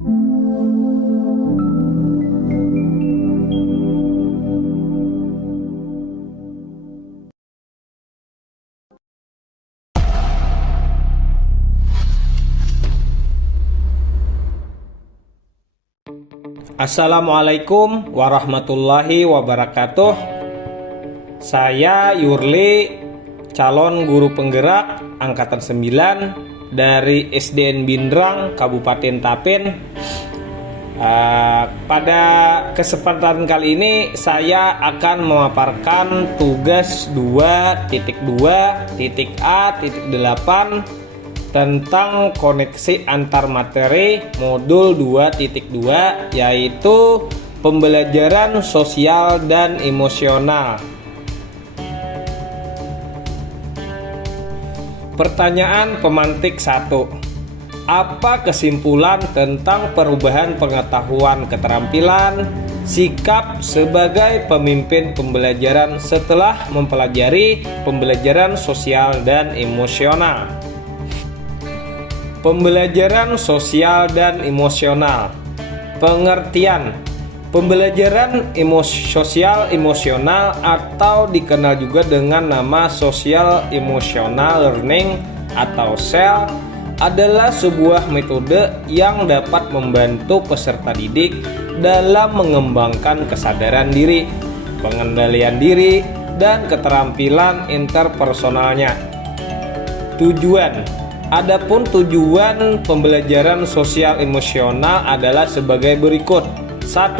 Assalamualaikum warahmatullahi wabarakatuh. Saya Yurli, calon guru penggerak angkatan 9 dari SDN Bindrang, Kabupaten Tapin. Pada kesempatan kali ini saya akan memaparkan tugas 2.2.A.8 tentang koneksi antar materi modul 2.2, yaitu pembelajaran sosial dan emosional. Pertanyaan pemantik 1. Apa kesimpulan tentang perubahan pengetahuan keterampilan sikap sebagai pemimpin pembelajaran setelah mempelajari pembelajaran sosial dan emosional? Pembelajaran sosial dan emosional. Pengertian: pembelajaran sosial emosional atau dikenal juga dengan nama Social Emotional Learning atau SEL adalah sebuah metode yang dapat membantu peserta didik dalam mengembangkan kesadaran diri, pengendalian diri, dan keterampilan interpersonalnya. Tujuan: adapun tujuan pembelajaran sosial emosional adalah sebagai berikut. 1.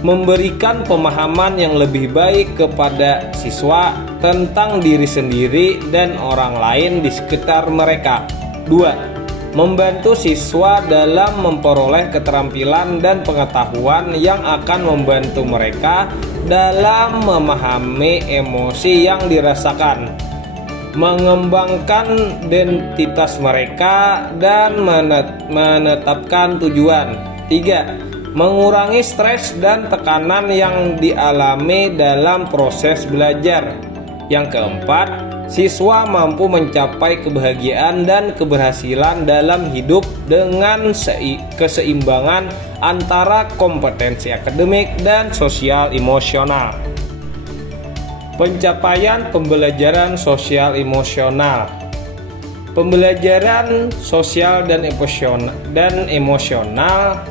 Memberikan pemahaman yang lebih baik kepada siswa tentang diri sendiri dan orang lain di sekitar mereka. 2. Membantu siswa dalam memperoleh keterampilan dan pengetahuan yang akan membantu mereka dalam memahami emosi yang dirasakan, mengembangkan identitas mereka, dan menetapkan tujuan. 3. Mengurangi stres dan tekanan yang dialami dalam proses belajar. Yang keempat, siswa mampu mencapai kebahagiaan dan keberhasilan dalam hidup dengan keseimbangan antara kompetensi akademik dan sosial emosional. Pencapaian pembelajaran sosial emosional. Pembelajaran sosial dan emosional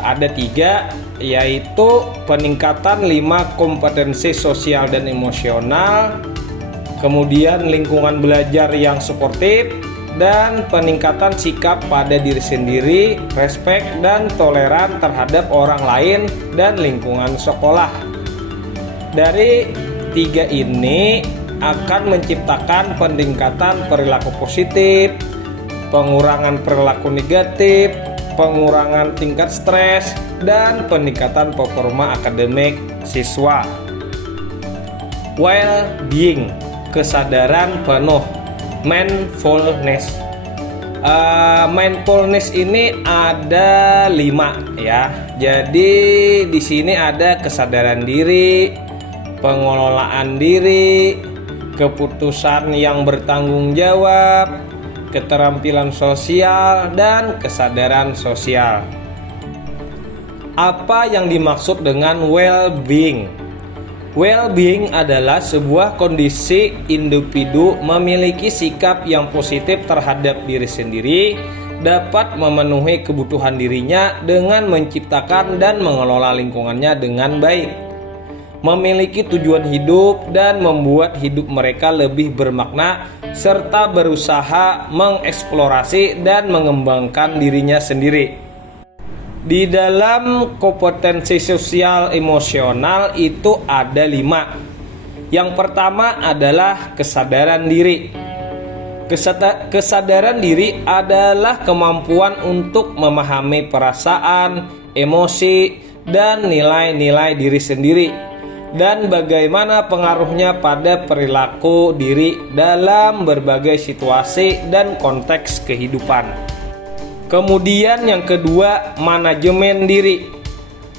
ada 3, yaitu peningkatan 5 kompetensi sosial dan emosional, kemudian lingkungan belajar yang suportif, dan peningkatan sikap pada diri sendiri, respek dan toleran terhadap orang lain dan lingkungan sekolah. Dari 3 ini akan menciptakan peningkatan perilaku positif, pengurangan perilaku negatif, pengurangan tingkat stres, dan peningkatan performa akademik siswa. Well-being, kesadaran penuh. Mindfulness. Mindfulness ini ada 5 ya. Jadi di sini ada kesadaran diri, pengelolaan diri, keputusan yang bertanggung jawab, keterampilan sosial, dan kesadaran sosial. Apa yang dimaksud dengan well-being? Well-being adalah sebuah kondisi individu memiliki sikap yang positif terhadap diri sendiri, dapat memenuhi kebutuhan dirinya dengan menciptakan dan mengelola lingkungannya dengan baik, memiliki tujuan hidup dan membuat hidup mereka lebih bermakna, serta berusaha mengeksplorasi dan mengembangkan dirinya sendiri. Di dalam kompetensi sosial emosional itu ada 5. Yang pertama adalah kesadaran diri. Kesadaran diri adalah kemampuan untuk memahami perasaan, emosi, dan nilai-nilai diri sendiri, dan bagaimana pengaruhnya pada perilaku diri dalam berbagai situasi dan konteks kehidupan. Kemudian yang kedua, manajemen diri.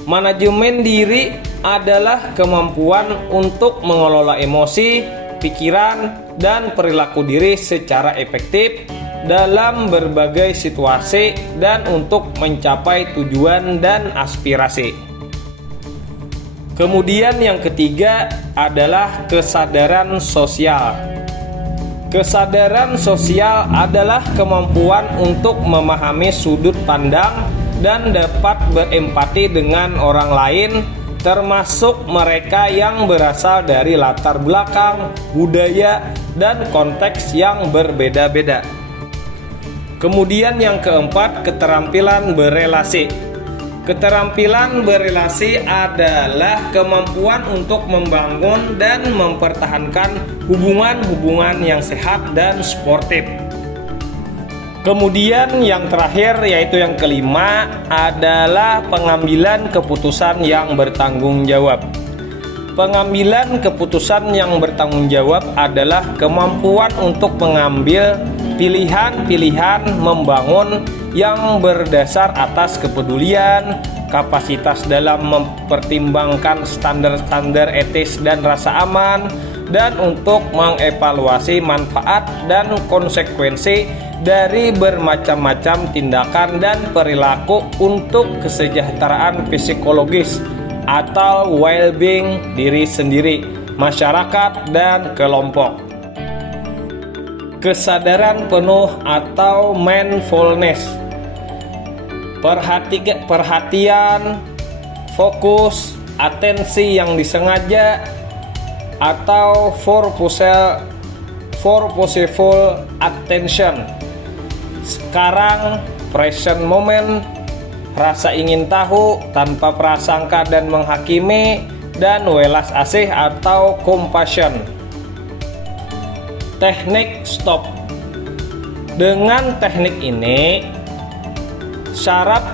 Manajemen diri adalah kemampuan untuk mengelola emosi, pikiran, dan perilaku diri secara efektif dalam berbagai situasi dan untuk mencapai tujuan dan aspirasi. Kemudian yang ketiga adalah kesadaran sosial. Kesadaran sosial adalah kemampuan untuk memahami sudut pandang dan dapat berempati dengan orang lain, termasuk mereka yang berasal dari latar belakang, budaya, dan konteks yang berbeda-beda. Kemudian yang keempat, keterampilan berelasi. Keterampilan berelasi adalah kemampuan untuk membangun dan mempertahankan hubungan-hubungan yang sehat dan sportif. Kemudian yang terakhir, yaitu yang kelima, adalah pengambilan keputusan yang bertanggung jawab. Pengambilan keputusan yang bertanggung jawab adalah kemampuan untuk mengambil pilihan-pilihan membangun yang berdasar atas kepedulian, kapasitas dalam mempertimbangkan standar-standar etis dan rasa aman, dan untuk mengevaluasi manfaat dan konsekuensi dari bermacam-macam tindakan dan perilaku untuk kesejahteraan psikologis atau well-being diri sendiri, masyarakat, dan kelompok. Kesadaran penuh atau mindfulness, perhatian, fokus, atensi yang disengaja, atau purposeful attention. Sekarang, present moment, rasa ingin tahu tanpa prasangka dan menghakimi, dan welas asih atau compassion. Teknik stop. Dengan teknik ini, syaraf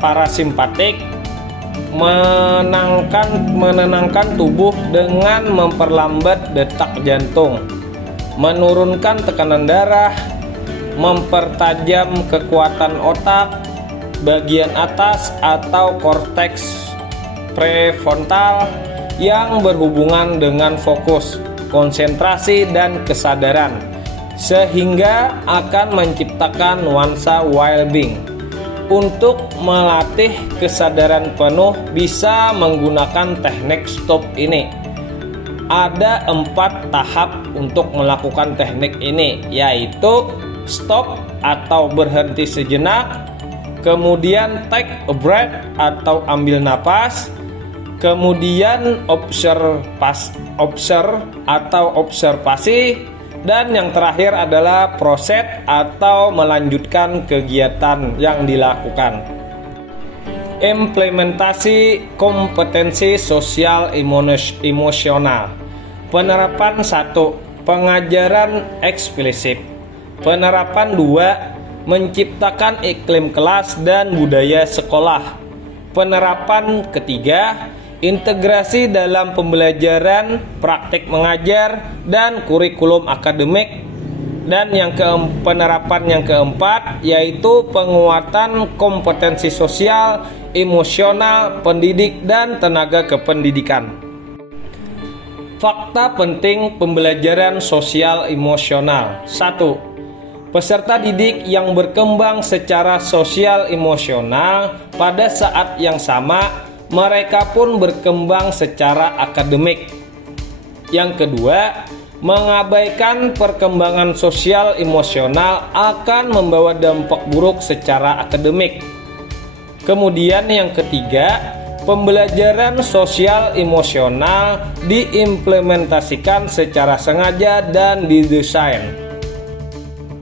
parasimpatik menenangkan tubuh dengan memperlambat detak jantung, menurunkan tekanan darah, mempertajam kekuatan otak bagian atas atau korteks prefrontal yang berhubungan dengan fokus, konsentrasi, dan kesadaran, sehingga akan menciptakan nuansa well-being. Untuk melatih kesadaran penuh bisa menggunakan teknik stop ini. Ada 4 tahap untuk melakukan teknik ini, yaitu stop atau berhenti sejenak, kemudian take a breath atau ambil napas, kemudian observe atau observasi, dan yang terakhir adalah proses atau melanjutkan kegiatan yang dilakukan. Implementasi kompetensi sosial emosional. Penerapan 1. Pengajaran eksplisit. Penerapan 2. Menciptakan iklim kelas dan budaya sekolah. Penerapan ketiga, integrasi dalam pembelajaran, praktik mengajar, dan kurikulum akademik. Dan penerapan yang keempat yaitu penguatan kompetensi sosial, emosional, pendidik, dan tenaga kependidikan. Fakta penting pembelajaran sosial emosional. 1. Peserta didik yang berkembang secara sosial emosional pada saat yang sama mereka pun berkembang secara akademik. Yang kedua, mengabaikan perkembangan sosial emosional akan membawa dampak buruk secara akademik. Kemudian yang ketiga, pembelajaran sosial emosional diimplementasikan secara sengaja dan didesain.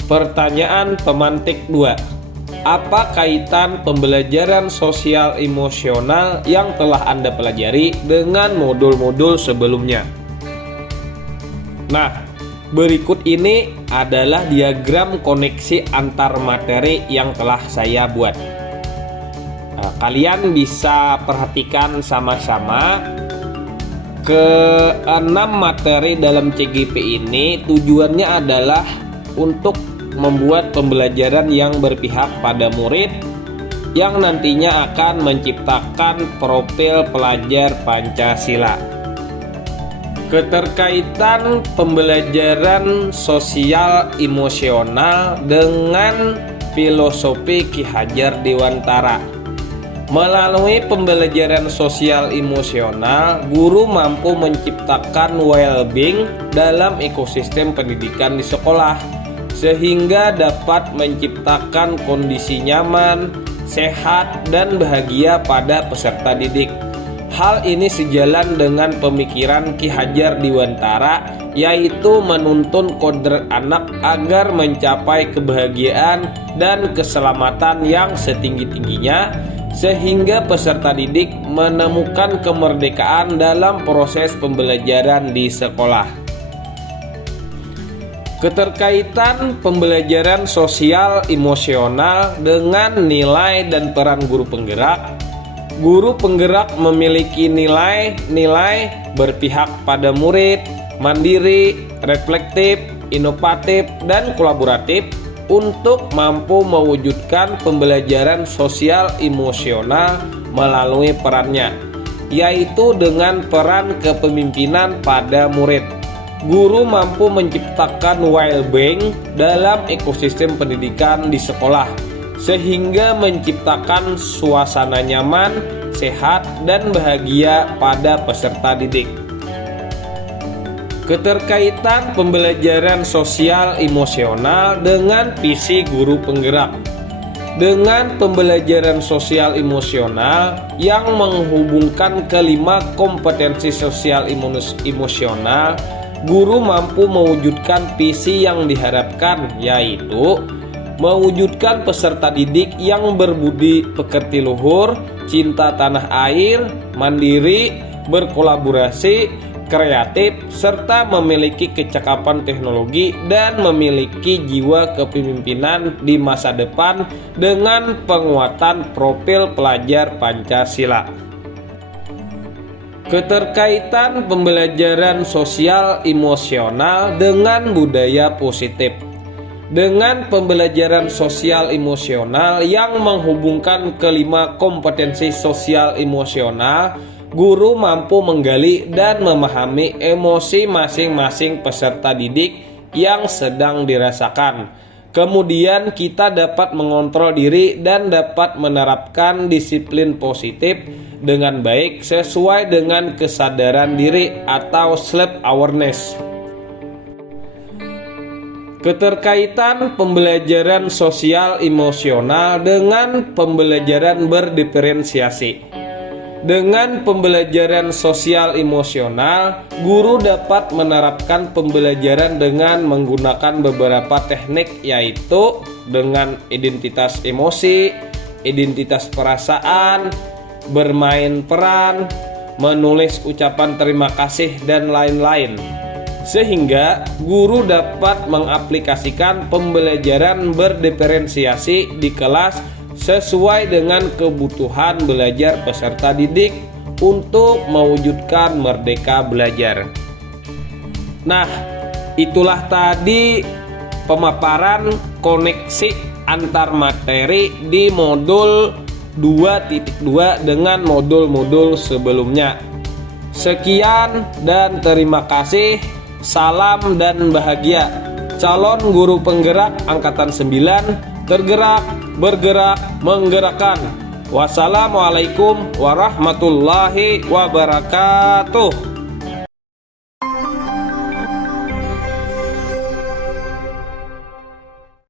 Pertanyaan pemantik 2. Apa kaitan pembelajaran sosial emosional yang telah Anda pelajari dengan modul-modul sebelumnya? Nah, berikut ini adalah diagram koneksi antar materi yang telah saya buat. Kalian bisa perhatikan sama-sama. Ke-6 materi dalam CGP ini tujuannya adalah untuk membuat pembelajaran yang berpihak pada murid yang nantinya akan menciptakan profil pelajar Pancasila. Keterkaitan pembelajaran sosial emosional dengan filosofi Ki Hajar Dewantara. Melalui pembelajaran sosial emosional, guru mampu menciptakan well-being dalam ekosistem pendidikan di sekolah, sehingga dapat menciptakan kondisi nyaman, sehat, dan bahagia pada peserta didik. Hal ini sejalan dengan pemikiran Ki Hajar Dewantara, yaitu menuntun kodrat anak agar mencapai kebahagiaan dan keselamatan yang setinggi-tingginya, sehingga peserta didik menemukan kemerdekaan dalam proses pembelajaran di sekolah. Keterkaitan pembelajaran sosial emosional dengan nilai dan peran guru penggerak. Guru penggerak memiliki nilai-nilai berpihak pada murid, mandiri, reflektif, inovatif, dan kolaboratif untuk mampu mewujudkan pembelajaran sosial emosional melalui perannya, yaitu dengan peran kepemimpinan pada murid. Guru mampu menciptakan well-being dalam ekosistem pendidikan di sekolah, sehingga menciptakan suasana nyaman, sehat, dan bahagia pada peserta didik. Keterkaitan pembelajaran sosial emosional dengan visi guru penggerak. Dengan pembelajaran sosial emosional yang menghubungkan kelima kompetensi sosial emosional, guru mampu mewujudkan visi yang diharapkan, yaitu mewujudkan peserta didik yang berbudi pekerti luhur, cinta tanah air, mandiri, berkolaborasi, kreatif, serta memiliki kecakapan teknologi dan memiliki jiwa kepemimpinan di masa depan dengan penguatan profil pelajar Pancasila. Keterkaitan pembelajaran sosial emosional dengan budaya positif. Dengan pembelajaran sosial emosional yang menghubungkan kelima kompetensi sosial emosional, guru mampu menggali dan memahami emosi masing-masing peserta didik yang sedang dirasakan. Kemudian kita dapat mengontrol diri dan dapat menerapkan disiplin positif dengan baik sesuai dengan kesadaran diri atau self-awareness. Keterkaitan pembelajaran sosial emosional dengan pembelajaran berdiferensiasi. Dengan pembelajaran sosial emosional, guru dapat menerapkan pembelajaran dengan menggunakan beberapa teknik, yaitu dengan identitas emosi, identitas perasaan, bermain peran, menulis ucapan terima kasih, dan lain-lain. Sehingga guru dapat mengaplikasikan pembelajaran berdiferensiasi di kelas sesuai dengan kebutuhan belajar peserta didik untuk mewujudkan merdeka belajar. Nah, itulah tadi pemaparan koneksi antar materi di modul 2.2 dengan modul-modul sebelumnya. Sekian dan terima kasih. Salam dan bahagia. Calon guru penggerak angkatan 9, tergerak, bergerak, menggerakkan. Wassalamualaikum warahmatullahi wabarakatuh.